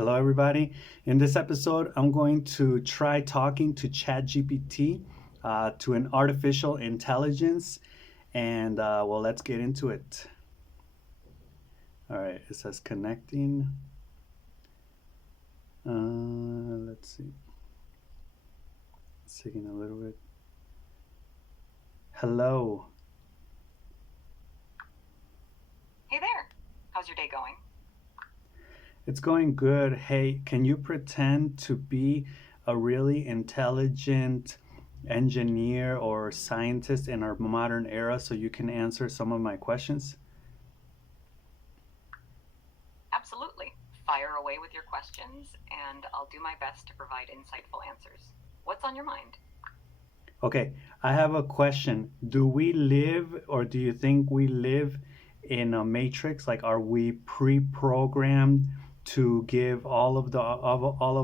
Hello, everybody. In this episode, I'm going to try talking to ChatGPT, to an artificial intelligence, and well, let's get into it. All right, it says connecting. Let's see, it's taking a little bit. Hello. Hey there. How's your day going? It's going good. Hey, can you pretend to be a really intelligent engineer or scientist in our modern era so you can answer some of my questions? Absolutely. Fire away with your questions, and I'll do my best to provide insightful answers. What's on your mind? Okay, I have a question. Do we live, or do you think we live in a matrix? Like, are we pre-programmed to give all of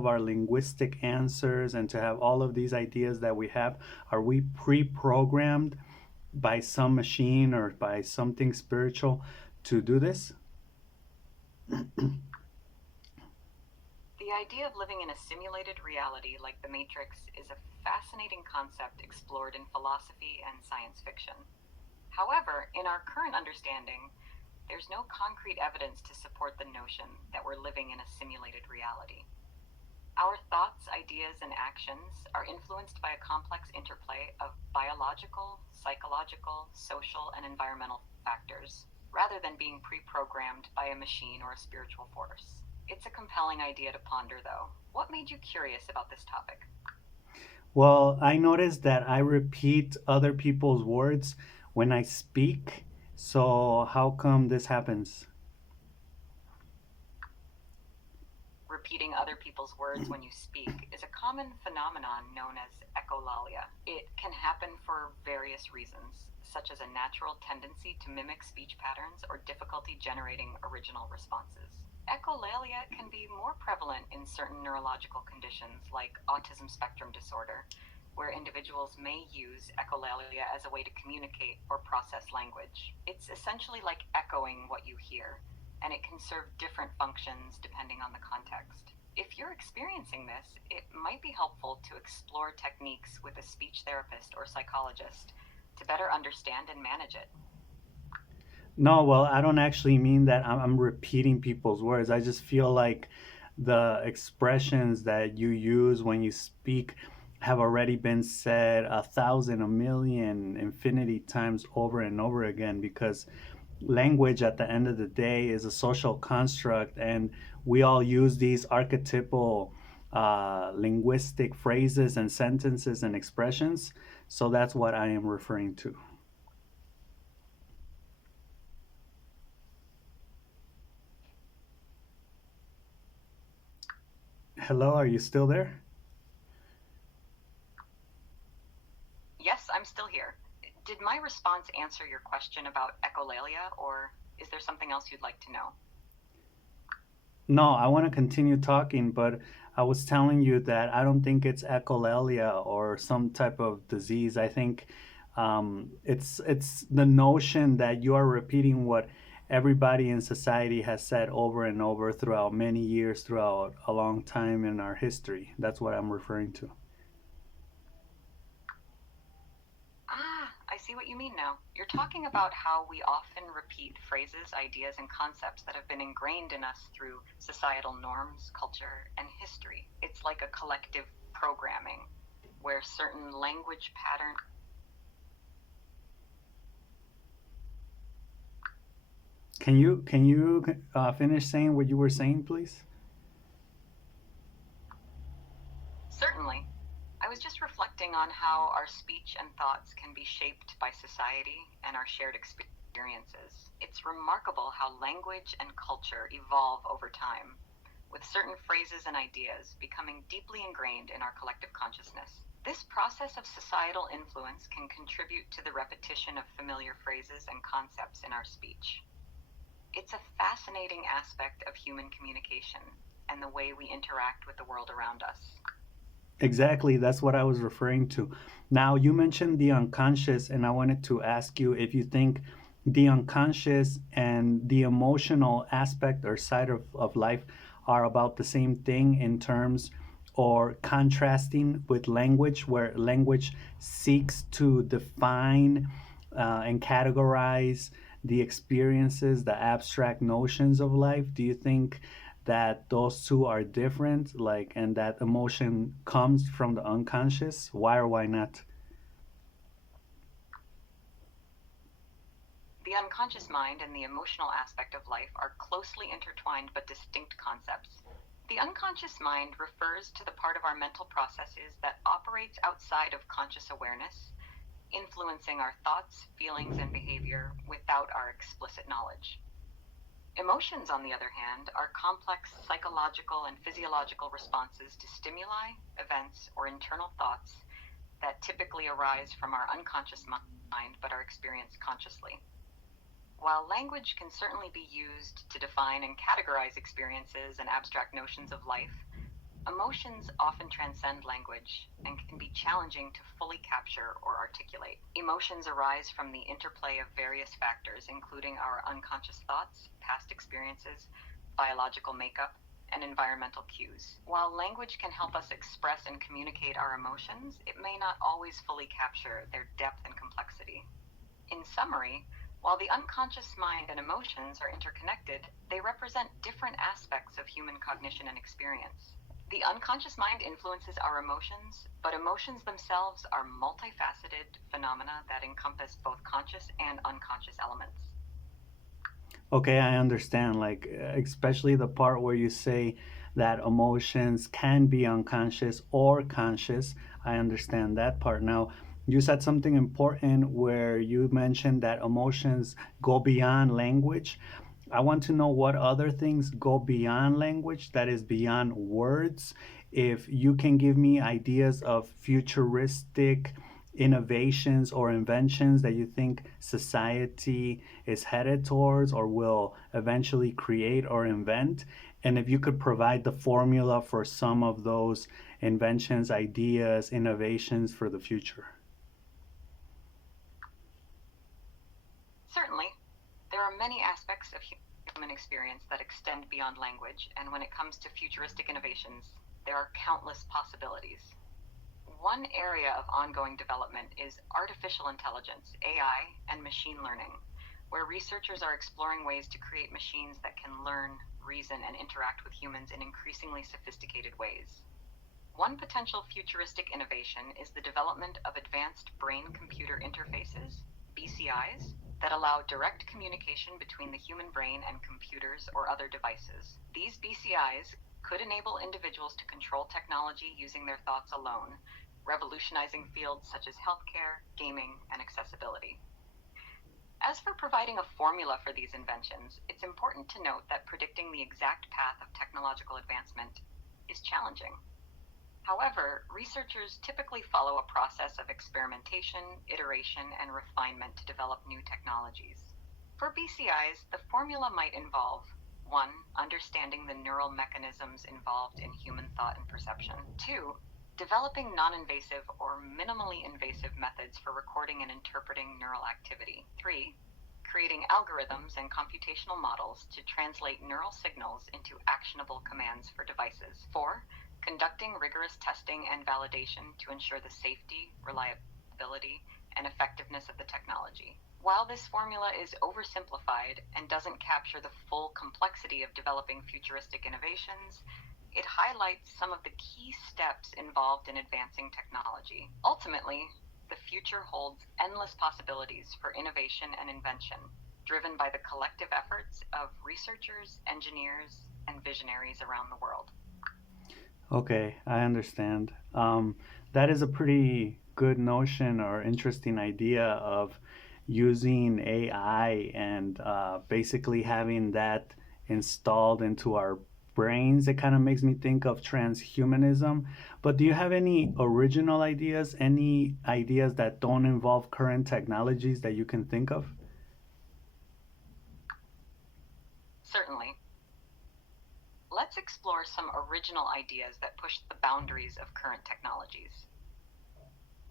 our linguistic answers and to have all of these ideas that we have? Are we pre-programmed by some machine or by something spiritual to do this? The idea of living in a simulated reality like the Matrix is a fascinating concept explored in philosophy and science fiction. However, in our current understanding, there's no concrete evidence to support the notion that we're living in a simulated reality. Our thoughts, ideas, and actions are influenced by a complex interplay of biological, psychological, social, and environmental factors, rather than being pre programmed by a machine or a spiritual force. It's a compelling idea to ponder, though. What made you curious about this topic? Well, I noticed that I repeat other people's words when I speak. So how come this happens? Repeating other people's words when you speak is a common phenomenon known as echolalia. It can happen for various reasons, such as a natural tendency to mimic speech patterns or difficulty generating original responses. Echolalia can be more prevalent in certain neurological conditions like autism spectrum disorder, where individuals may use echolalia as a way to communicate or process language. It's essentially like echoing what you hear, and it can serve different functions depending on the context. If you're experiencing this, it might be helpful to explore techniques with a speech therapist or psychologist to better understand and manage it. No, well, I don't actually mean that I'm repeating people's words. I just feel like the expressions that you use when you speak have already been said a thousand, a million, infinity times over and over again because language at the end of the day is a social construct and we all use these archetypal linguistic phrases and sentences and expressions. So that's what I am referring to. Hello, are you still there? Yes, I'm still here. Did my response answer your question about echolalia, or is there something else you'd like to know? No, I want to continue talking, but I was telling you that I don't think it's echolalia or some type of disease. I think it's the notion that you are repeating what everybody in society has said over and over throughout many years, throughout a long time in our history. That's what I'm referring to. I see what you mean now. You're talking about how we often repeat phrases, ideas, and concepts that have been ingrained in us through societal norms, culture, and history. It's like a collective programming where certain language patterns. Can you finish saying what you were saying, please? Certainly. I was just reflecting on how our speech and thoughts can be shaped by society and our shared experiences. It's remarkable how language and culture evolve over time, with certain phrases and ideas becoming deeply ingrained in our collective consciousness. This process of societal influence can contribute to the repetition of familiar phrases and concepts in our speech. It's a fascinating aspect of human communication and the way we interact with the world around us. Exactly, that's what I was referring to. Now, you mentioned the unconscious, and I wanted to ask you if you think the unconscious and the emotional aspect or side of life are about the same thing in terms or contrasting with language, where language seeks to define and categorize the experiences, the abstract notions of life? Do you think that those two are different, like, and that emotion comes from the unconscious? Why or why not? The unconscious mind and the emotional aspect of life are closely intertwined but distinct concepts. The unconscious mind refers to the part of our mental processes that operates outside of conscious awareness, influencing our thoughts, feelings, and behavior without our explicit knowledge. Emotions, on the other hand, are complex psychological and physiological responses to stimuli, events, or internal thoughts that typically arise from our unconscious mind but are experienced consciously. While language can certainly be used to define and categorize experiences and abstract notions of life, emotions often transcend language and can be challenging to fully capture or articulate. Emotions arise from the interplay of various factors, including our unconscious thoughts, past experiences, biological makeup, and environmental cues. While language can help us express and communicate our emotions, it may not always fully capture their depth and complexity. In summary, while the unconscious mind and emotions are interconnected, they represent different aspects of human cognition and experience. The unconscious mind influences our emotions, but emotions themselves are multifaceted phenomena that encompass both conscious and unconscious elements. Okay, I understand. Like, especially the part where you say that emotions can be unconscious or conscious. I understand that part. Now, you said something important where you mentioned that emotions go beyond language. I want to know what other things go beyond language, that is beyond words. If you can give me ideas of futuristic innovations or inventions that you think society is headed towards or will eventually create or invent, and if you could provide the formula for some of those inventions, ideas, innovations for the future. Certainly, there are many aspects of human experience that extend beyond language, and when it comes to futuristic innovations, there are countless possibilities. One area of ongoing development is artificial intelligence, AI, and machine learning, where researchers are exploring ways to create machines that can learn, reason, and interact with humans in increasingly sophisticated ways. One potential futuristic innovation is the development of advanced brain computer interfaces, BCIs, that allow direct communication between the human brain and computers or other devices. These BCIs could enable individuals to control technology using their thoughts alone, revolutionizing fields such as healthcare, gaming, and accessibility. As for providing a formula for these inventions, it's important to note that predicting the exact path of technological advancement is challenging. However, researchers typically follow a process of experimentation, iteration, and refinement to develop new technologies. For BCIs, the formula might involve 1. Understanding the neural mechanisms involved in human thought and perception. 2. Developing non-invasive or minimally invasive methods for recording and interpreting neural activity. 3. Creating algorithms and computational models to translate neural signals into actionable commands for devices. 4. Conducting rigorous testing and validation to ensure the safety, reliability, and effectiveness of the technology. While this formula is oversimplified and doesn't capture the full complexity of developing futuristic innovations, it highlights some of the key steps involved in advancing technology. Ultimately, the future holds endless possibilities for innovation and invention, driven by the collective efforts of researchers, engineers, and visionaries around the world. Okay, I understand. That is a pretty good notion or interesting idea of using AI and basically having that installed into our brains. It kind of makes me think of transhumanism. But do you have any original ideas, any ideas that don't involve current technologies that you can think of? Certainly, let's explore some original ideas that push the boundaries of current technologies.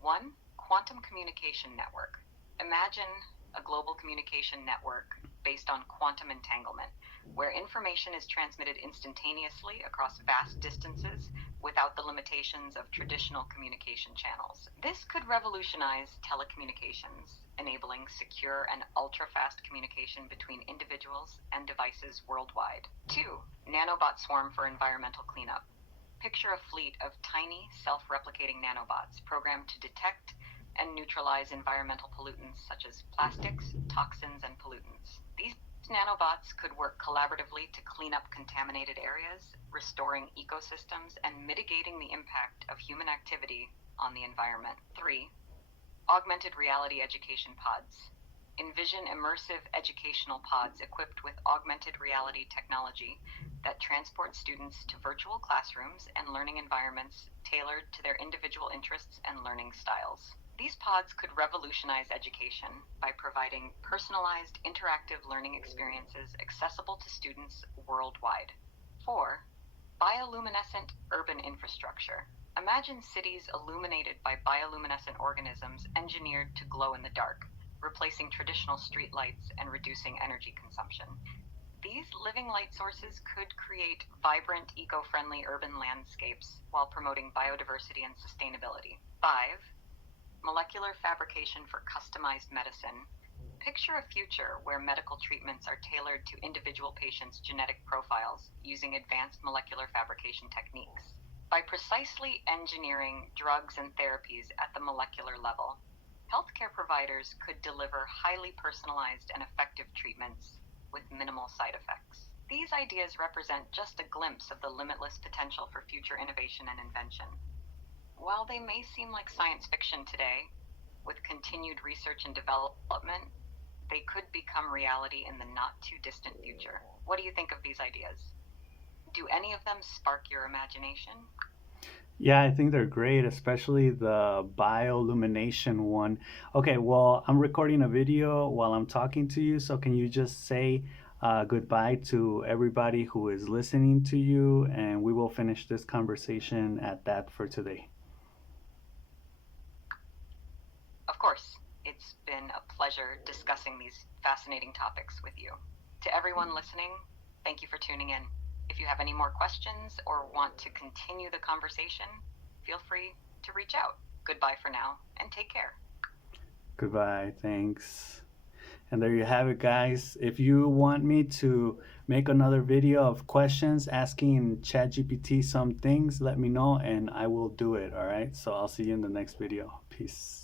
1. Quantum communication network. Imagine a global communication network based on quantum entanglement, where information is transmitted instantaneously across vast distances without the limitations of traditional communication channels. This could revolutionize telecommunications, enabling secure and ultra-fast communication between individuals and devices worldwide. 2. Nanobot swarm for environmental cleanup. Picture a fleet of tiny, self-replicating nanobots programmed to detect and neutralize environmental pollutants such as plastics, toxins, and pollutants. These nanobots could work collaboratively to clean up contaminated areas, restoring ecosystems, and mitigating the impact of human activity on the environment. 3. Augmented reality education pods. Envision immersive educational pods equipped with augmented reality technology that transport students to virtual classrooms and learning environments tailored to their individual interests and learning styles. These pods could revolutionize education by providing personalized, interactive learning experiences accessible to students worldwide. 4. Bioluminescent urban infrastructure. Imagine cities illuminated by bioluminescent organisms engineered to glow in the dark, replacing traditional street lights and reducing energy consumption. These living light sources could create vibrant, eco-friendly urban landscapes while promoting biodiversity and sustainability. 5. Molecular fabrication for customized medicine. Picture a future where medical treatments are tailored to individual patients' genetic profiles using advanced molecular fabrication techniques. By precisely engineering drugs and therapies at the molecular level, healthcare providers could deliver highly personalized and effective treatments with minimal side effects. These ideas represent just a glimpse of the limitless potential for future innovation and invention. While they may seem like science fiction today, with continued research and development, they could become reality in the not too distant future. What do you think of these ideas? Do any of them spark your imagination? Yeah, I think they're great, especially the biolumination one. Okay, well, I'm recording a video while I'm talking to you, so can you just say goodbye to everybody who is listening to you, and we will finish this conversation at that for today. Of course, it's been a pleasure discussing these fascinating topics with you. To everyone listening, thank you for tuning in. If you have any more questions or want to continue the conversation, feel free to reach out. Goodbye for now, and take care. Goodbye, thanks. And there you have it, guys. If you want me to make another video of questions asking ChatGPT some things, let me know and I will do it. All right. So I'll see you in the next video. Peace.